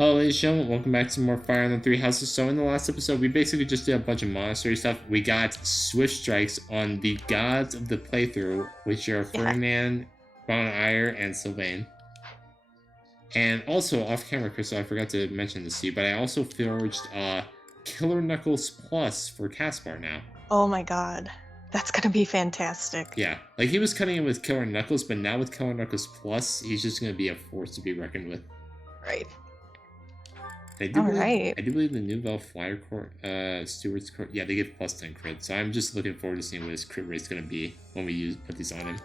Hello, ladies and gentlemen, welcome back to more Fire on the Three Houses. So in the last episode, we basically just did a bunch of monastery stuff. We got Swift Strikes on the gods of the playthrough, which are Ferdinand, Bonire, and Sylvain. And also, off-camera, Crystal, I forgot to mention this to you, but I also forged Killer Knuckles Plus for Caspar now. Oh my god. That's gonna be fantastic. Yeah, like he was cutting it with Killer Knuckles, but now with Killer Knuckles Plus, he's just gonna be a force to be reckoned with. Right. I do believe the Nouvelle Flyer Court, Stewart's Court, yeah, they give plus 10 crit, so I'm just looking forward to seeing what his crit rate's gonna be when we put these on him.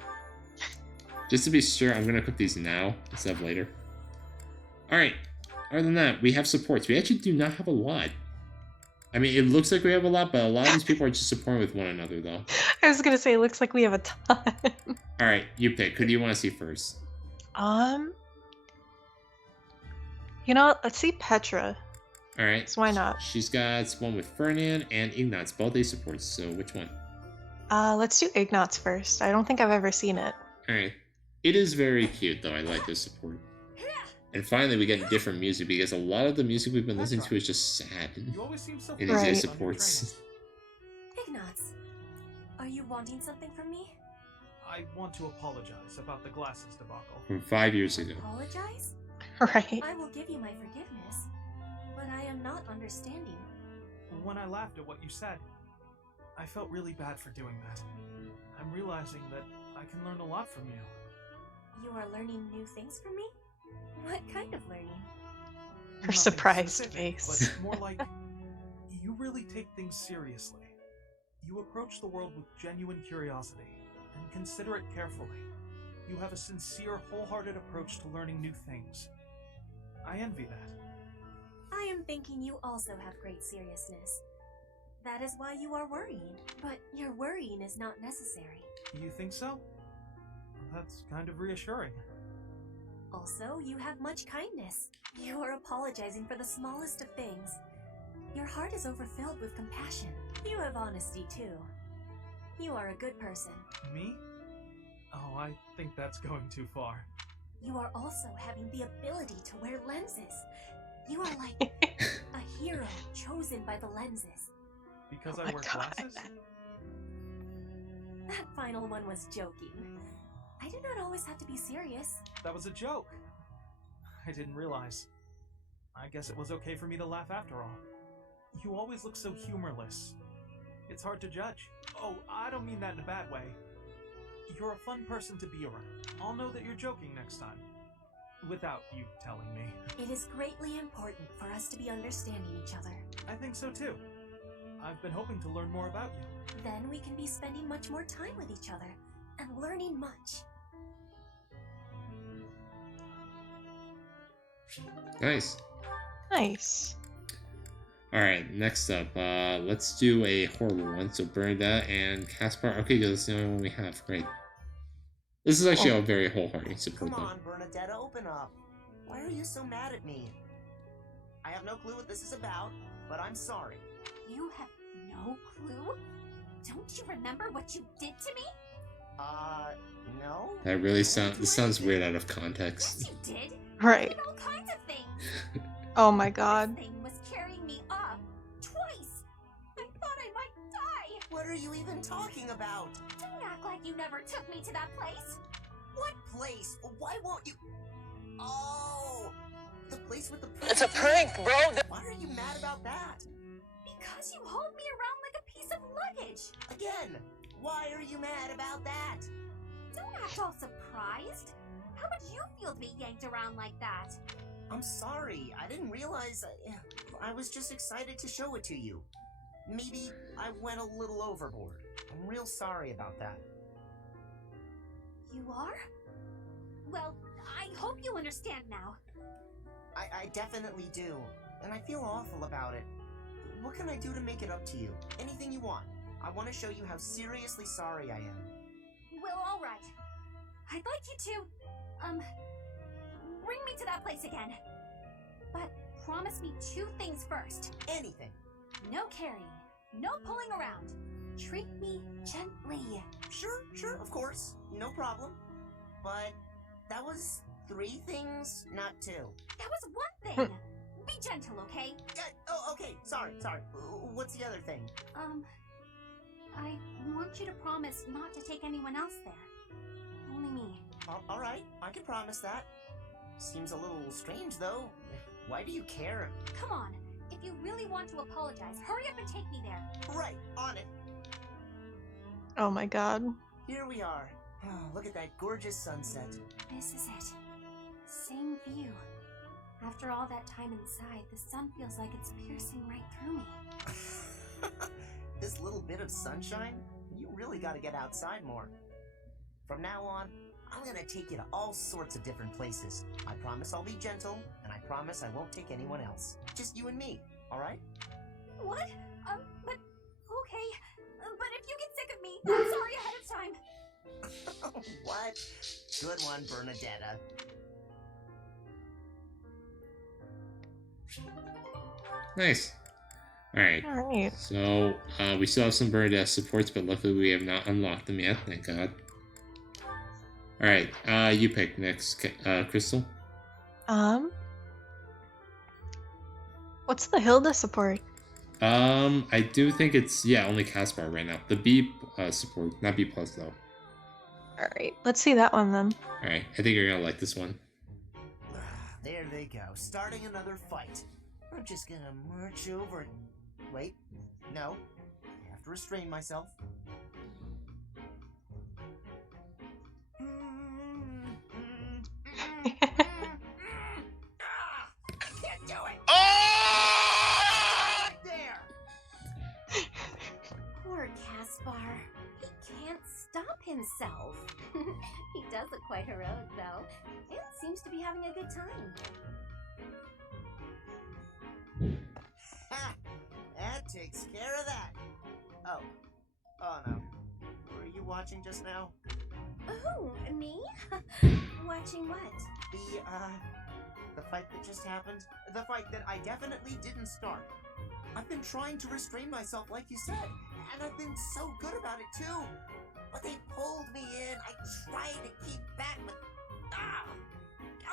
Just to be sure, I'm gonna equip these now instead of later. Alright, other than that, we have supports. We actually do not have a lot. I mean, it looks like we have a lot, but a lot of these people are just supporting with one another, though. I was gonna say, it looks like we have a ton. Alright, you pick. Who do you want to see first? You know what? Let's see Petra. Alright. So why not? She's got one with Ferdinand and Ignatz, both A supports, so which one? Let's do Ignatz first. I don't think I've ever seen it. Alright. It is very cute, though. I like this support. And finally, we get different music, because a lot of the music we've been listening to is just sad in these A supports. Ignatz, are you wanting something from me? I want to apologize about the glasses debacle. From 5 years ago. Apologize? Right. I will give you my forgiveness, but I am not understanding. When I laughed at what you said, I felt really bad for doing that. I'm realizing that I can learn a lot from you. You are learning new things from me? What kind of learning? Her surprised face. But more like, you really take things seriously. You approach the world with genuine curiosity and consider it carefully. You have a sincere, wholehearted approach to learning new things. I envy that. I am thinking you also have great seriousness. That is why you are worrying, but your worrying is not necessary. You think so? That's kind of reassuring. Also, you have much kindness. You are apologizing for the smallest of things. Your heart is overfilled with compassion. You have honesty, too. You are a good person. Me? Oh, I think that's going too far. You are also having the ability to wear lenses. You are like a hero chosen by the lenses. Because I wear glasses? That final one was joking. I do not always have to be serious. That was a joke. I didn't realize. I guess it was okay for me to laugh after all. You always look so humorless. It's hard to judge. Oh, I don't mean that in a bad way. You're a fun person to be around. I'll know that you're joking next time. Without you telling me. It is greatly important for us to be understanding each other. I think so too. I've been hoping to learn more about you. Then we can be spending much more time with each other and learning much. Nice. Nice. Alright, next up, let's do a horrible one. So Bernadette and Caspar. Okay, good, that's the only one we have. Great. This is actually a very wholehearted support. Come on, Bernadette, open up. Why are you so mad at me? I have no clue what this is about, but I'm sorry. You have no clue? Don't you remember what you did to me? No? That really sounds weird out of context. Yes, you did. Right. You did all kinds of things. Oh my god. This thing was carrying me up twice. I thought I might die. What are you even talking about? Don't act like you never took me to that place. What place? Why won't you? Oh, the place with the prank. It's a prank, bro. Why are you mad about that? Because you hauled me around like a piece of luggage. Again, why are you mad about that? Don't act all surprised. How would you feel to be yanked around like that? I'm sorry. I didn't realize. I was just excited to show it to you. Maybe I went a little overboard. I'm real sorry about that. You are? Well, I hope you understand now. I definitely do. And I feel awful about it. What can I do to make it up to you? Anything you want. I want to show you how seriously sorry I am. Well, alright. I'd like you to, bring me to that place again. But promise me 2 things first. Anything. No carrying. No pulling around. Treat me gently. Sure, of course. No problem. But that was 3 things, not 2. That was 1 thing. be gentle, okay? Oh, okay. Sorry. What's the other thing? I want you to promise not to take anyone else there. Only me. All right. I can promise that. Seems a little strange, though. Why do you care? Come on. If you really want to apologize, hurry up and take me there. Right. On it. Oh my god. Here we are. Oh, look at that gorgeous sunset. This is it. Same view. After all that time inside, the sun feels like it's piercing right through me. This little bit of sunshine? You really gotta get outside more. From now on, I'm gonna take you to all sorts of different places. I promise I'll be gentle, and I promise I won't take anyone else. Just you and me, alright? What? But okay. But if you get sick of me, I'm sorry ahead of time. What? Good one, Bernadetta. Nice. Alright. Alright. So, we still have some Bernadette supports, but luckily we have not unlocked them yet, thank god. Alright, you pick next, Crystal. What's the Hilda support? I do think it's, yeah, only Caspar right now. The B support, not B plus though. Alright, let's see that one then. Alright, I think you're gonna like this one. There they go, starting another fight. I'm just gonna march over and... Wait, no. I have to restrain myself. Can't do it! Oh! Right there! Poor Caspar. He can't stop himself. He does look quite heroic, though, and seems to be having a good time. Ha! That takes care of that. Oh. Oh no. Were you watching just now? Oh, me? Watching what? The fight that just happened? The fight that I definitely didn't start. I've been trying to restrain myself like you said, and I've been so good about it too. But they pulled me in. I tried to keep back, but...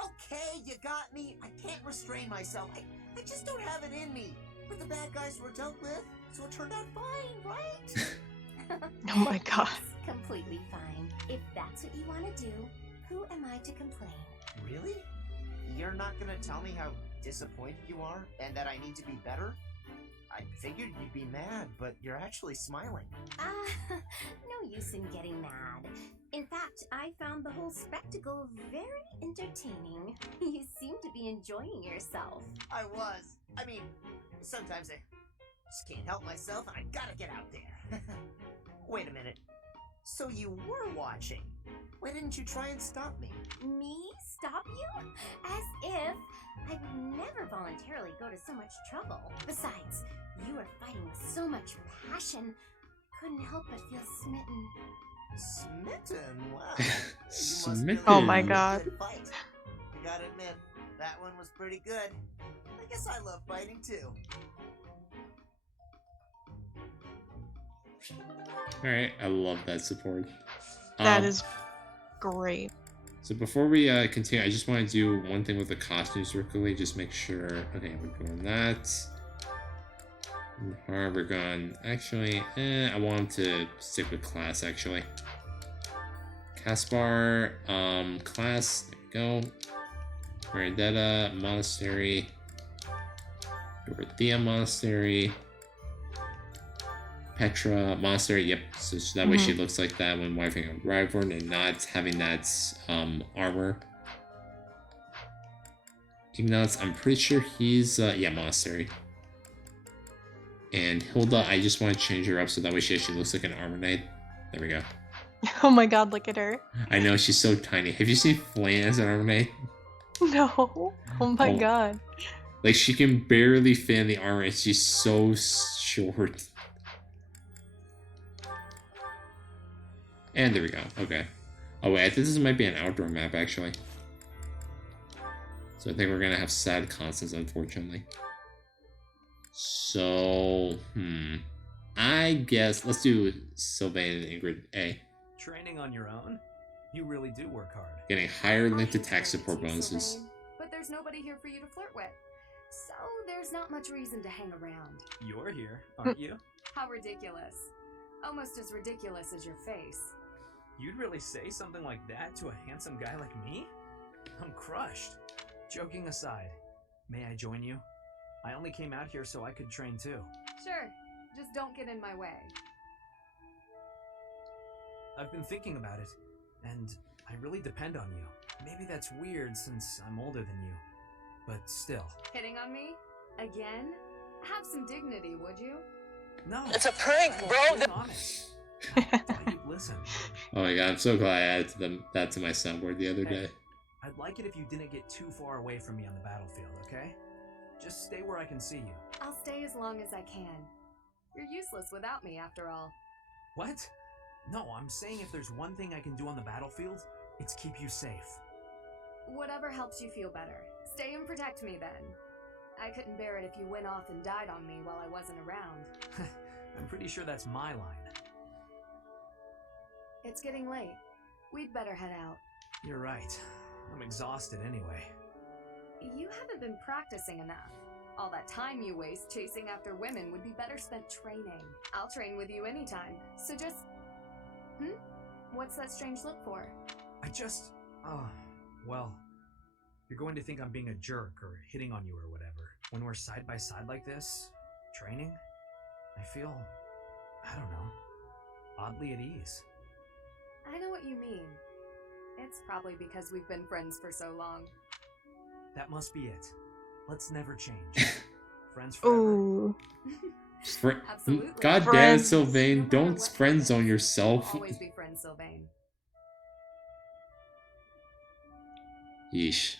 Okay, you got me. I can't restrain myself. I just don't have it in me. But the bad guys were dealt with, so it turned out fine, right? Oh my god. It's completely fine. If that's what you want to do, who am I to complain? Really? You're not gonna tell me how disappointed you are and that I need to be better? I figured you'd be mad, but you're actually smiling. No use in getting mad. In fact, I found the whole spectacle very entertaining. You seem to be enjoying yourself. I was. I mean, sometimes I just can't help myself and I gotta get out there. Wait a minute. So you were watching? Why didn't you try and stop me? Me? Stop you? As if I would never voluntarily go to so much trouble. Besides, you were fighting with so much passion. Couldn't help but feel smitten. Smitten? Wow. Smitten. Oh my god. Good fight. I gotta admit, that one was pretty good. I guess I love fighting too. Alright, I love that support. That is great. So before we continue, I just want to do one thing with the costumes real quickly. Just make sure. Okay, we're doing that. We're going. Actually, I want him to stick with class. Actually, Caspar, class. There we go. Vendetta Monastery. Dorothea Monastery. Petra Monastery, yep. So that way she looks like that when wiping a Wyvern and not having that armor. Ignatz, I'm pretty sure he's yeah, Monastery. And Hilda, I just want to change her up so that way she actually looks like an armor knight. There we go. Oh my god, look at her. I know, she's so tiny. Have you seen Flan as an armor knight? No. Oh my god. Like, she can barely fit in the armor and she's so short. And there we go. Okay. Oh wait, I think this might be an outdoor map actually. So I think we're gonna have sad constants, unfortunately. So, I guess let's do Sylvain and Ingrid A. Training on your own? You really do work hard. Getting higher linked attack support bonuses. But there's nobody here for you to flirt with. So there's not much reason to hang around. You're here, aren't you? How ridiculous. Almost as ridiculous as your face. You'd really say something like that to a handsome guy like me? I'm crushed. Joking aside, may I join you? I only came out here so I could train too. Sure, just don't get in my way. I've been thinking about it, and I really depend on you. Maybe that's weird since I'm older than you, but still. Hitting on me? Again? Have some dignity, would you? No. It's a prank, I'm bro! being honest. Thought you'd listen. Oh my god, I'm so glad I added that to my soundboard the other day. I'd like it if you didn't get too far away from me on the battlefield, okay? Just stay where I can see you. I'll stay as long as I can. You're useless without me, after all. What? No, I'm saying if there's one thing I can do on the battlefield, it's keep you safe. Whatever helps you feel better. Stay and protect me, then. I couldn't bear it if you went off and died on me while I wasn't around. I'm pretty sure that's my line. It's getting late. We'd better head out. You're right. I'm exhausted anyway. You haven't been practicing enough. All that time you waste chasing after women would be better spent training. I'll train with you anytime, so just... What's that strange look for? I just... well... You're going to think I'm being a jerk or hitting on you or whatever. When we're side by side like this, training, I feel... I don't know... oddly at ease. I know what you mean. It's probably because we've been friends for so long. That must be it. Let's never change. Friends forever. Ooh. Absolutely. God damn it, Friends. Sylvain, No matter don't what friend happens, zone yourself. We'll always be friends, Sylvain. Yeesh.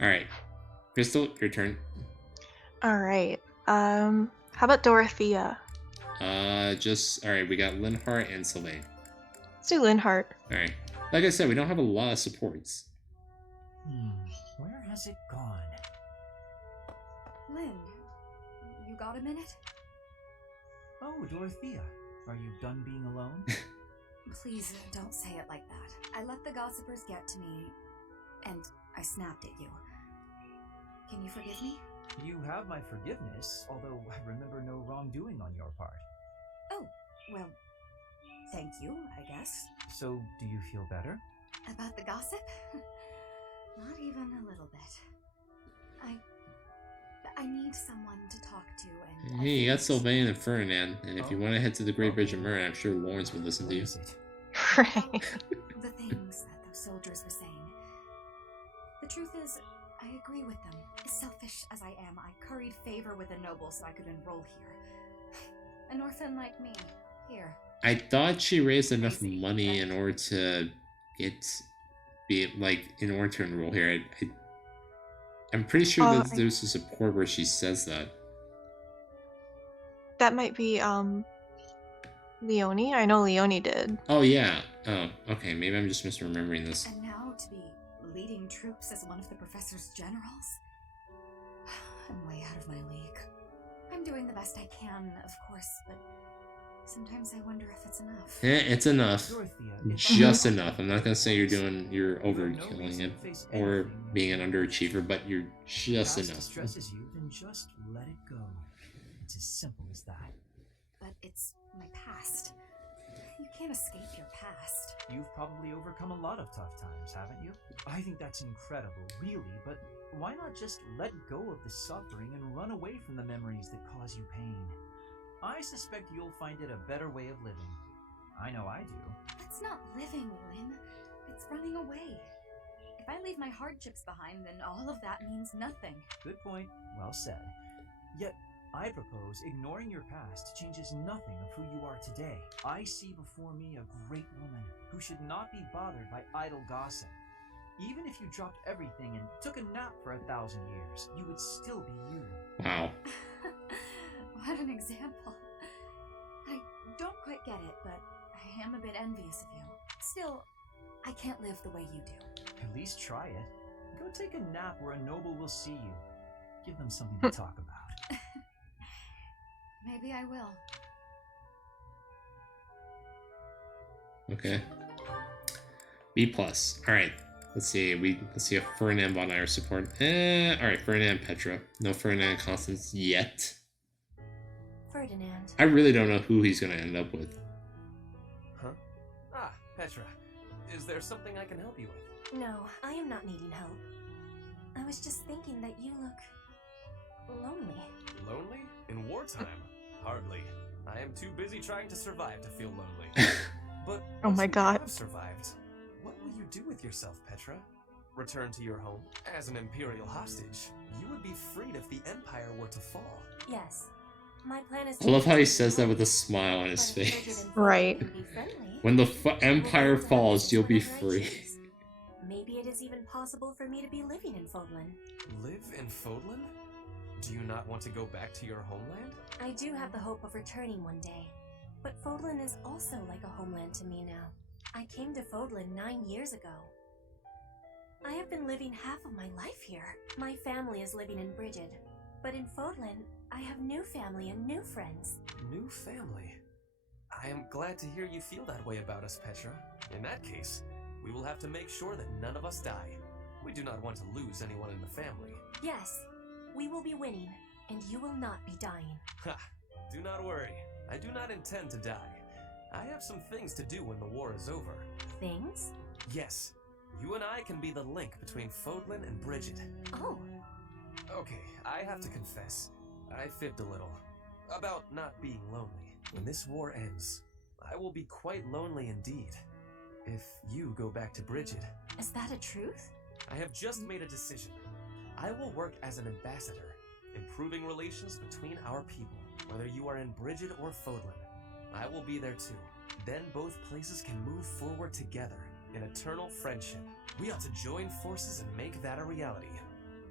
Alright. Crystal, your turn. Alright. How about Dorothea? Alright, we got Linhart and Sylvain. Let's do Linhart. Alright. Like I said, we don't have a lot of supports. Where has it gone? Lynn, you got a minute? Oh, Dorothea. Are you done being alone? Please don't say it like that. I let the gossipers get to me, and I snapped at you. Can you forgive me? You have my forgiveness, although I remember no wrongdoing on your part. Oh, well, thank you, I guess. So, do you feel better? About the gossip? Not even a little bit. I need someone to talk to and... Hey, you got Sylvain and Ferdinand, and if you want to head to the Great Bridge of Myrrh, I'm sure Lawrence would listen to you. What is it? Right. The things that those soldiers were saying. The truth is, I agree with them. As selfish as I am, I curried favor with the nobles so I could enroll here. An orphan like me, here. I thought she raised enough money in order to in order to enroll here. I'm pretty sure that there's a support where she says that. That might be, Leonie? I know Leonie did. Oh, yeah. Oh, okay. Maybe I'm just misremembering this. And now to be leading troops as one of the professor's generals? I'm way out of my league. I'm doing the best I can, of course, but sometimes I wonder if it's enough. It's enough. Dorothea, Just enough. I'm not gonna say you're overkilling it reason to face or anything being an underachiever, but you're just past enough. stresses you, then just let it go. It's as simple as that. But it's my past. You can't escape your past. You've probably overcome a lot of tough times, haven't you? I think that's incredible, really, but why not just let go of the suffering and run away from the memories that cause you pain? I suspect you'll find it a better way of living. I know I do. That's not living, Lynn. It's running away. If I leave my hardships behind, then all of that means nothing. Good point. Well said. Yet, I propose ignoring your past changes nothing of who you are today. I see before me a great woman who should not be bothered by idle gossip. Even if you dropped everything and took a nap for 1,000 years, you would still be you. Wow. What an example. I don't quite get it, but I am a bit envious of you. Still, I can't live the way you do. At least try it. Go take a nap where a noble will see you. Give them something to talk about. Maybe I will. Okay. B+. Alright. Let's see. Let's see if Ferdinand bought our support. Alright, Ferdinand and Petra. No Ferdinand and Constance yet. Ferdinand. I really don't know who he's gonna end up with. Huh? Ah, Petra. Is there something I can help you with? No, I am not needing help. I was just thinking that you look lonely. Lonely? In wartime? Hardly. I am too busy trying to survive to feel lonely. But Oh my once you God. have survived, what will you do with yourself, Petra? Return to your home as an imperial hostage? You would be freed if the empire were to fall. Yes. My plan is I love how he says that with a smile on his face. Right. When the empire falls, you'll be free. Maybe it is even possible for me to be living in Fodlan. Live in Fodlan? Do you not want to go back to your homeland? I do have the hope of returning one day. But Fodlan is also like a homeland to me now. I came to Fodlan 9 years ago. I have been living half of my life here. My family is living in Brigid. But in Fodlan, I have new family and new friends. New family? I am glad to hear you feel that way about us, Petra. In that case, we will have to make sure that none of us die. We do not want to lose anyone in the family. Yes, we will be winning, and you will not be dying. Ha! Do not worry. I do not intend to die. I have some things to do when the war is over. Things? Yes. You and I can be the link between Fodlan and Brigid. Oh. Okay, I have to confess. I fibbed a little. About not being lonely. When this war ends, I will be quite lonely indeed. If you go back to Brigid. Is that a truth? I have just made a decision. I will work as an ambassador, improving relations between our people. Whether you are in Brigid or Fodlan, I will be there too. Then both places can move forward together in eternal friendship. We ought to join forces and make that a reality.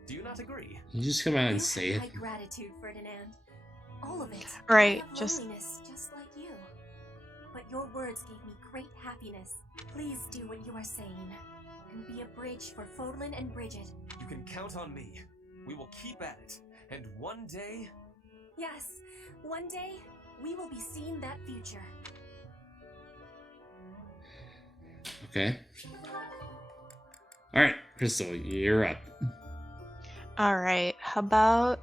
Do you not agree? You just come out and say it. My gratitude, Ferdinand. All of it. Right, I have just- loneliness, just like you. But your words gave me great happiness. Please do what you are saying, and be a bridge for Fodlan and Brigid. You can count on me. We will keep at it. And one day... Yes, one day we will be seeing that future. Okay. Alright, Crystal, you're up. Alright, how about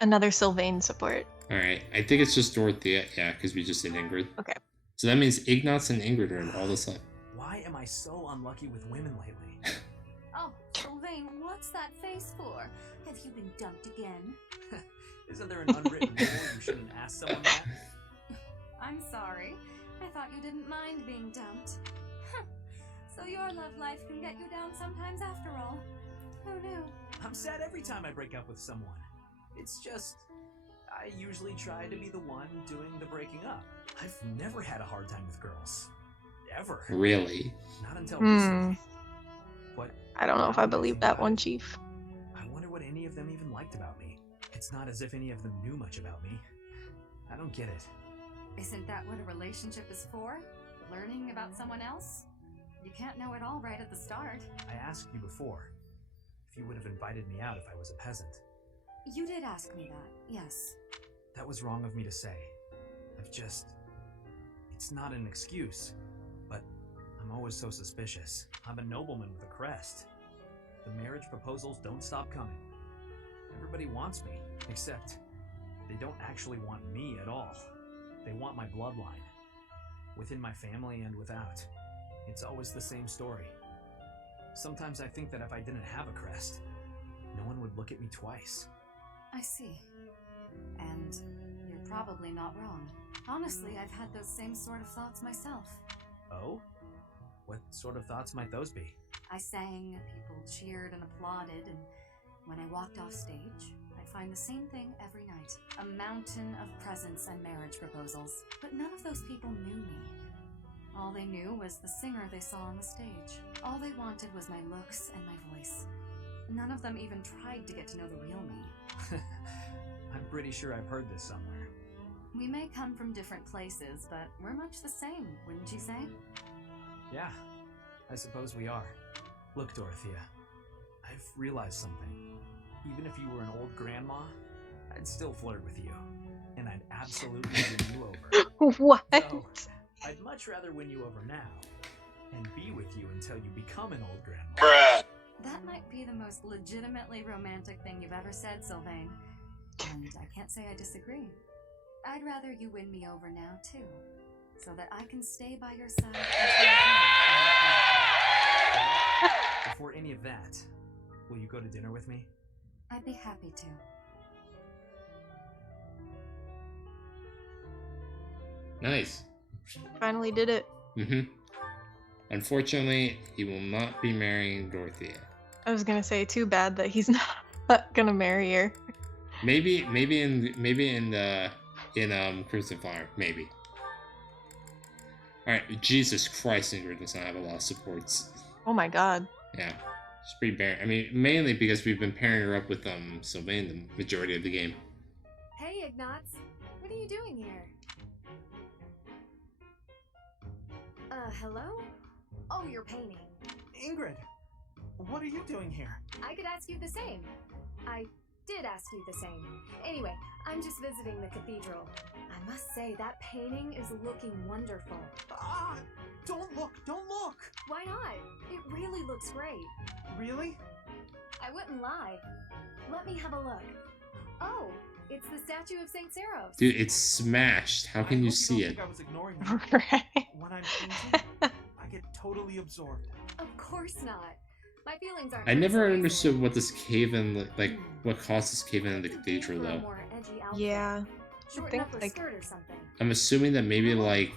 another Sylvain support? Alright, I think it's just Dorothea. Yeah, because we just did Ingrid. Okay. So that means Ignatz and Ingrid are in all this stuff. Why am I so unlucky with women lately? Oh, Sylvain, what's that face for? Have you been dumped again? Isn't there an unwritten rule you shouldn't ask someone that? I'm sorry. I thought you didn't mind being dumped. Huh. So your love life can get you down sometimes after all. Who knew? I'm sad every time I break up with someone. It's just, I usually try to be the one doing the breaking up. I've never had a hard time with girls. Ever. Really? Not until recently. But I don't know if I now believe think that about one, it, Chief. I wonder what any of them even liked about me. It's not as if any of them knew much about me. I don't get it. Isn't that what a relationship is for? Learning about someone else? You can't know it all right at the start. I asked you before if you would have invited me out if I was a peasant. You did ask me that, yes. That was wrong of me to say. It's not an excuse, but I'm always so suspicious. I'm a nobleman with a crest. The marriage proposals don't stop coming. Everybody wants me, except they don't actually want me at all. They want my bloodline, within my family and without. It's always the same story. Sometimes I think that if I didn't have a crest, no one would look at me twice. I see. And you're probably not wrong. Honestly, I've had those same sort of thoughts myself. Oh? What sort of thoughts might those be? I sang, people cheered and applauded, and when I walked off stage, I'd find the same thing every night. A mountain of presents and marriage proposals. But none of those people knew me. All they knew was the singer they saw on the stage. All they wanted was my looks and my voice. None of them even tried to get to know the real me. I'm pretty sure I've heard this somewhere. We may come from different places, but we're much the same, wouldn't you say? Yeah, I suppose we are. Look, Dorothea, I've realized something. Even if you were an old grandma, I'd still flirt with you. And I'd absolutely win you over. What? So, I'd much rather win you over now and be with you until you become an old grandma. That might be the most legitimately romantic thing you've ever said, Sylvain. And I can't say I disagree. I'd rather you win me over now, too. So that I can stay by your side until Before any of that, will you go to dinner with me? I'd be happy to. Nice. Finally did it. Unfortunately, he will not be marrying Dorothea. I was gonna say, too bad that he's not gonna marry her. Maybe in Crimson Fire, maybe. All right, Jesus Christ, Ingrid does not have a lot of supports. Oh my god. Yeah, she's pretty barren. I mean, mainly because we've been pairing her up with Sylvain the majority of the game. Hey, Ignatz. What are you doing here? Hello? Oh, you're painting. Ingrid, what are you doing here? I could ask you the same. I did ask you the same. Anyway, I'm just visiting the cathedral. I must say, that painting is looking wonderful. Ah! Don't look! Don't look! Why not? It really looks great. Really? I wouldn't lie. Let me have a look. Oh, it's the statue of Saint Seros. Dude, it's smashed. How can you see it? I was ignoring you. Right. When I'm painting, I get totally absorbed. Of course not. My feelings aren't. I never so understood isolated. what this cave-in, like, what caused this cave-in in the cathedral, For a though. more edgy outfit. Yeah. Short think, upper like- skirt or something. I'm assuming that maybe, like,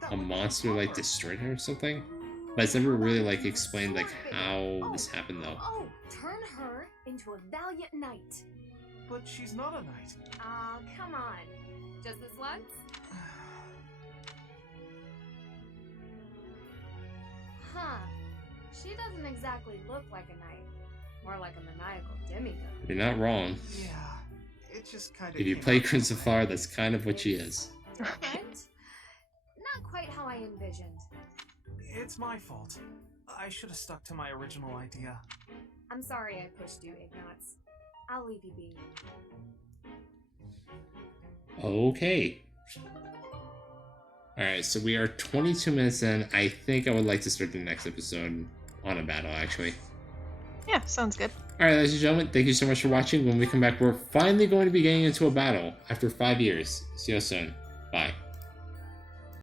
That a would be monster, like, hard. destroyed her or something. But it's never really, like, explained, like, how this happened, though. Oh, turn her into a valiant knight. But she's not a knight. Aw, come on. Just this once? Huh. She doesn't exactly look like a knight. More like a maniacal demigod. You're not wrong. Yeah, it just kind of. If you play Crimson Fire, that's kind of what she is. Different? Not quite how I envisioned. It's my fault. I should have stuck to my original idea. I'm sorry I pushed you, Ignatz. I'll leave you be. Okay. Alright, so we are 22 minutes in. I think I would like to start the next episode on a battle, actually. Yeah, sounds good. Alright, ladies and gentlemen, thank you so much for watching. When we come back, we're finally going to be getting into a battle after 5 years. See you soon. Bye.